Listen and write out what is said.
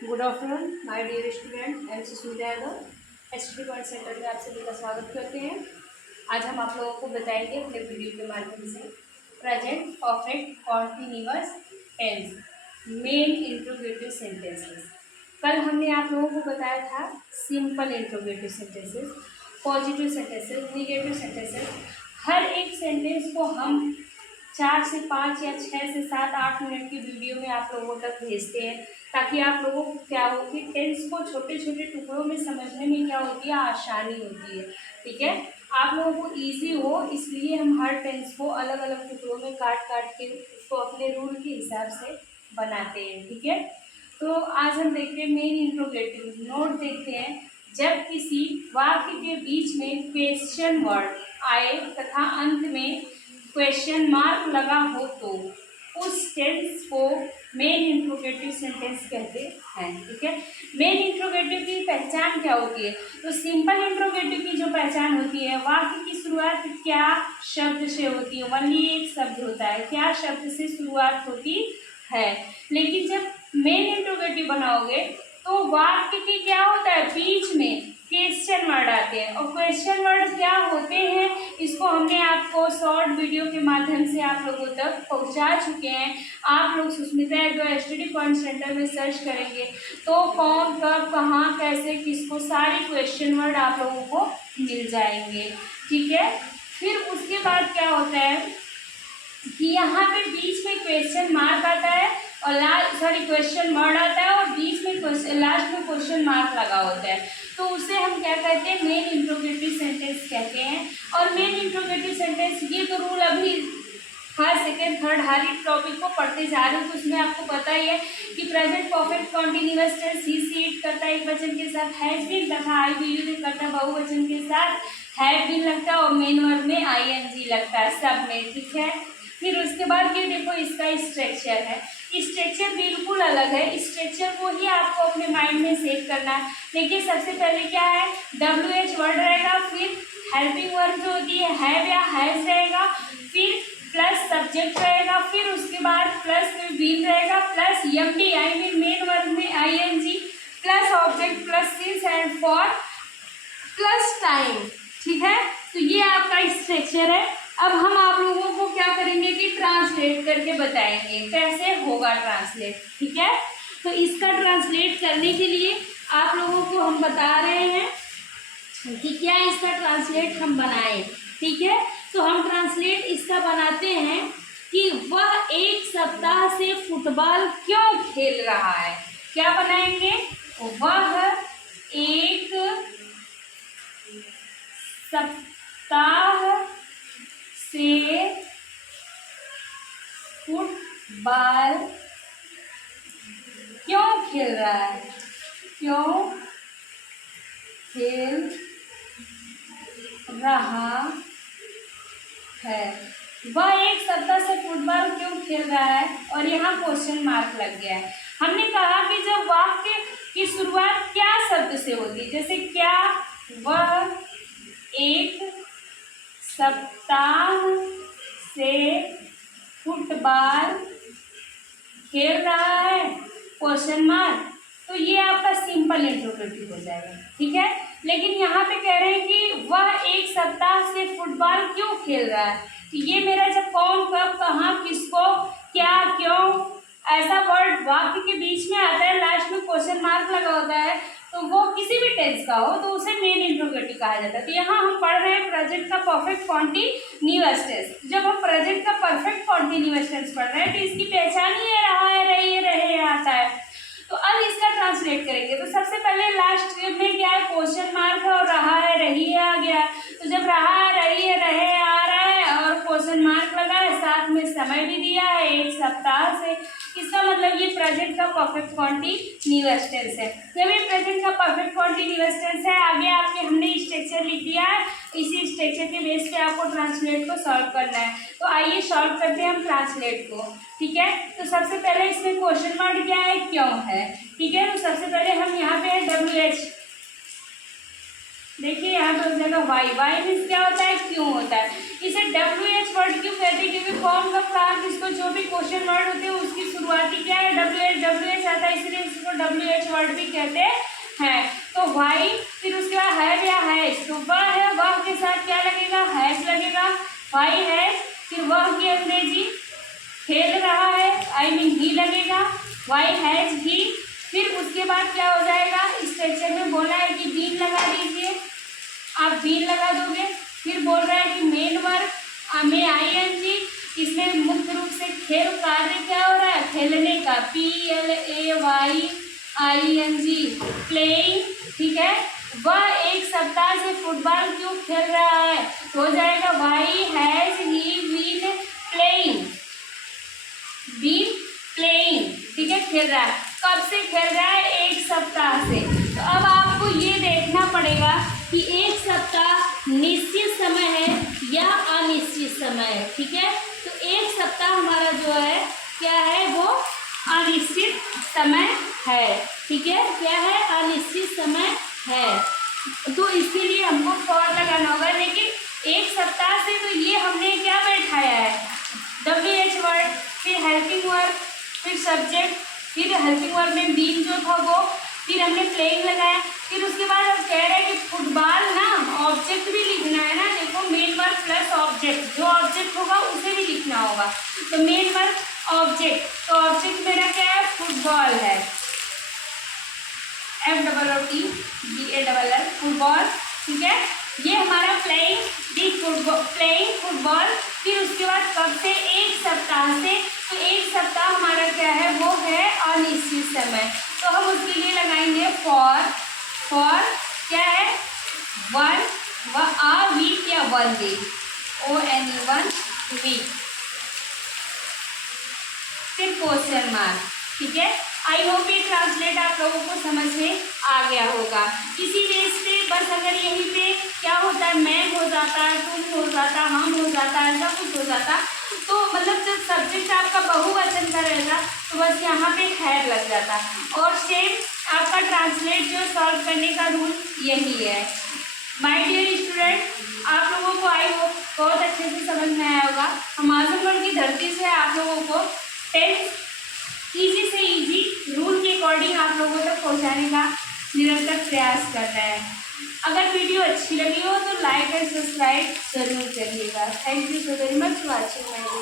Good afternoon my dear student. M C Suvidha Yadav HD point centre में आप सभी का स्वागत करते हैं। आज हम आप लोगों को बताएंगे अपने वीडियो के माध्यम से प्रेजेंट परफेक्ट कॉन्टिन्यूअस टेंस मेन इंट्रोगेटिव सेंटेंसेस। कल हमने आप लोगों को बताया था simple interrogative sentences, positive sentences, negative sentences. हर एक सेंटेंस को हम 4 से 5 या 6 से 7 8 मिनट की वीडियो में आप लोगों तक भेजते हैं ताकि आप लोगों को क्या हो कि टेंस को छोटे छोटे टुकड़ों में समझने में क्या होती है, आसानी होती है। ठीक है, आप लोगों को इजी हो इसलिए हम हर टेंस को अलग अलग टुकड़ों में काट काट के उसको अपने रूल के हिसाब से बनाते हैं। ठीक है, तो आज हम देखते हैं मेन इंट्रोगेटिव नोट देखते हैं। जब किसी वाक्य के बीच में क्वेश्चन वर्ड आए तथा अंत में क्वेश्चन मार्क लगा हो तो उस टेंस को मेन इंट्रोगेटिव सेंटेंस कहते हैं। ठीक है, मेन इंट्रोगेटिव की पहचान क्या होती है? तो सिंपल इंट्रोगेटिव की जो पहचान होती है, वाक्य की शुरुआत क्या शब्द से होती है? ओनली एक शब्द होता है, क्या शब्द से शुरुआत होती है। लेकिन जब मेन इंट्रोगेटिव बनाओगे तो वाक्य की क्या होता है, बीच में क्वेश्चन वर्ड आते हैं। और क्वेश्चन वर्ड क्या होते हैं इसको हमने आपको शॉर्ट वीडियो के माध्यम से आप लोगों तक पहुंचा चुके हैं। आप लोग Susmita Yadav study point centre में सर्च करेंगे तो कौन कब कहाँ कैसे किसको सारे क्वेश्चन वर्ड आप लोगों को मिल जाएंगे। ठीक है, फिर उसके बाद क्या होता है कि यहाँ पे बीच में क्वेश्चन मार्क आता है और क्वेश्चन वर्ड आता है और बीच में लास्ट में क्वेश्चन मार्क लगा होता है, तो उसे हम क्या कहते हैं, मेन इंट्रोगेटिव सेंटेंस कहते हैं। और मेन इंट्रोगेटिव सेंटेंस ये तो रूल अभी फर्स्ट सेकेंड थर्ड हर एक टॉपिक को पढ़ते जा रहे हो तो उसमें आपको पता ही है कि present perfect continuous tense he see it करता है एक वचन के साथ हैज बीन तथा आई बी यू करता है बहुवचन के साथ हैव बीन लगता है और मेन वर्ब में आई एन जी लगता है सब में। ठीक है, फिर उसके बाद ये देखो इसका स्ट्रक्चर है, स्ट्रक्चर बिल्कुल अलग है, स्ट्रक्चर को ही आपको अपने माइंड में सेव करना है। देखिए सबसे पहले क्या है, WH वर्ड रहेगा, फिर हेल्पिंग वर्ब जो होती है हैव या हैज रहेगा, फिर प्लस सब्जेक्ट रहेगा, फिर उसके बाद प्लस में बीन रहेगा, plus MD I mean main verb में ING, plus object plus since and for plus time. ठीक है, तो ये आपका स्ट्रक्चर है। अब हम आप लोगों को क्या करेंगे कि ट्रांसलेट करके बताएंगे कैसे होगा ट्रांसलेट। ठीक है, तो इसका ट्रांसलेट करने के लिए आप लोगों को हम बता रहे हैं कि क्या इसका ट्रांसलेट हम बनाएं। ठीक है, तो हम ट्रांसलेट इसका बनाते हैं कि वह एक सप्ताह से फुटबॉल क्यों खेल रहा है। क्या बनाएंगे, वह एक सप्ताह से फुटबॉल क्यों खेल रहा है, क्यों खेल रहा है। वह एक सप्ताह से फुटबॉल क्यों खेल रहा है और यहाँ क्वेश्चन मार्क लग गया है। हमने कहा कि जब वाक्य की शुरुआत क्या शब्द से होती है, जैसे क्या वह एक सप्ताह से फुटबॉल खेल रहा है क्वेश्चन मार्क, तो ये आपका सिंपल इंट्रोगेटिव हो जाएगा। ठीक है, लेकिन यहाँ पे कह रहे हैं कि वह एक सप्ताह से फुटबॉल क्यों खेल रहा है, तो ये मेरा जब कौन कब कहाँ किसको क्या क्यों ऐसा वर्ड वाक्य के बीच में आता है, लास्ट में क्वेश्चन मार्क लगा होता है, तो वो किसी भी टेंस का हो तो उसे मेन इंट्रोगेटिव कहा जाता है। तो यहाँ हम पढ़ रहे हैं प्रेजेंट का परफेक्ट कॉन्टिन्यूअस टेंस। जब हम प्रेजेंट का परफेक्ट कॉन्टिन्यूअस टेंस पढ़ रहे हैं तो इसकी पहचान ही है रहा है रही रहे आता है। तो अब इसका ट्रांसलेट करेंगे तो सबसे पहले लास्ट में क्या है, क्वेश्चन मार्क है और रहा है रही है आ गया। तो जब रहा है रही है रहे आ रहा है और क्वेश्चन मार्क लगा है, साथ में समय भी दिया है एक सप्ताह से, इसका मतलब ये प्रेजेंट का परफेक्ट कॉन्टिन्यूअस टेंस है। जब ये प्रेजेंट का परफेक्ट कॉन्टिन्यूअस टेंस है, आगे आपके हमने स्ट्रक्चर लिख दिया है, इसी स्ट्रक्चर के बेस पे आपको ट्रांसलेट को सॉल्व करना है। तो आइए सॉल्व करते हैं हम ट्रांसलेट को। ठीक है, तो सबसे पहले इसमें क्वेश्चन मार्क क्या है, क्यों है। ठीक है, तो सबसे पहले हम यहाँ पे WH देखिए यहाँ पे हो जाएगा वाई। वाई मीन्स क्या होता है, क्यों होता है। इसे WH वर्ड क्यों कहते हैं, क्योंकि फॉर्म का प्रांत इसको जो भी क्वेश्चन वर्ड होते हैं उसकी शुरुआती क्या है, WH आता है, इसलिए इसको WH वर्ड भी कहते हैं। तो वाई, फिर उसके बाद हैव या हैज, तो वह है, वह के साथ क्या लगेगा, हैज लगेगा। वाई हैज, फिर वह की अंग्रेजी खेल रहा है, आई मीन ही लगेगा। वाई हैज ही, फिर उसके बाद क्या हो जाएगा, स्ट्रक्चर में बोला है कि बीन लगा दीजिए, आप बीन लगा दोगे। फिर बोल रहा है कि मेन वर्ब में ING, इसमें मुख्य रूप से खेल कार्य क्या हो रहा है, खेलने का, PLAYING, प्लेइंग, ठीक है। वह एक सप्ताह से फुटबॉल क्यों खेल रहा है, हो जाएगा why has he been playing, been playing, ठीक है, खेल रहा है। कब से खेल रहा है, एक सप्ताह से। तो अब आपको ये देखना पड़ेगा कि एक सप्ताह निश्चित समय है या अनिश्चित समय है, ठीक है। तो एक सप्ताह हमारा जो है क्या है, वो अनिश्चित समय है, ठीक है, क्या है, अनिश्चित समय है। तो इसके लिए हमको फॉर लगाना होगा, लेकिन एक सप्ताह से तो ये हमने क्या बैठाया है, WH वर्ड, फिर हेल्पिंग वर्ब, फिर सब्जेक्ट, फिर हेल्पिंग वर्ब में बीन जो था वो, फिर हमने प्लेइंग लगाया। फिर उसके बाद अब कह रहे हैं कि फुटबॉल ना ऑब्जेक्ट भी लिखना है ना, देखो मेन वर्ब प्लस ऑब्जेक्ट, जो ऑब्जेक्ट होगा उसे भी लिखना होगा। तो मेन वर्ब ऑब्जेक्ट, तो ऑब्जेक्ट मेरा क्या है, फुटबॉल है, FOOTBALL, फुटबॉल, ठीक है। ये हमारा प्लेइंग फुटबॉल। फिर उसके बाद कब से, एक सप्ताह से। तो एक सप्ताह हमारा क्या है, वो है अनिश्चित समय। तो हम उसके लिए लगाएंगे फॉर क्या है, a वीक या 1 वीक, ONE 1 वीक, फिर क्वेश्चन मार्क, ठीक है। आई होप ये ट्रांसलेट आप लोगों को समझ में आ गया होगा। इसी बेस पे बस अगर यहीं पे क्या होता है, मैं हो जाता है, तुम हो जाता, हम हो जाता, ऐसा कुछ हो जाता, तो मतलब जब सब्जेक्ट आपका बहुवचन का रहेगा तो बस यहाँ पे हैव लग जाता। और सेम आपका ट्रांसलेट जो सॉल्व करने का रूल यही है। माय डियर स्टूडेंट, आप लोगों को आई होप बहुत अच्छे से समझ में आया होगा। हम आजमगढ़ की धरती से आप लोगों को 10 ईजी से ईजी रूल के अकॉर्डिंग आप लोगों तक पहुंचाने का निरंतर प्रयास कर रहे हैं। अगर वीडियो अच्छी लगी हो तो लाइक एंड सब्सक्राइब जरूर करिएगा। Thank you so very much for watching my video.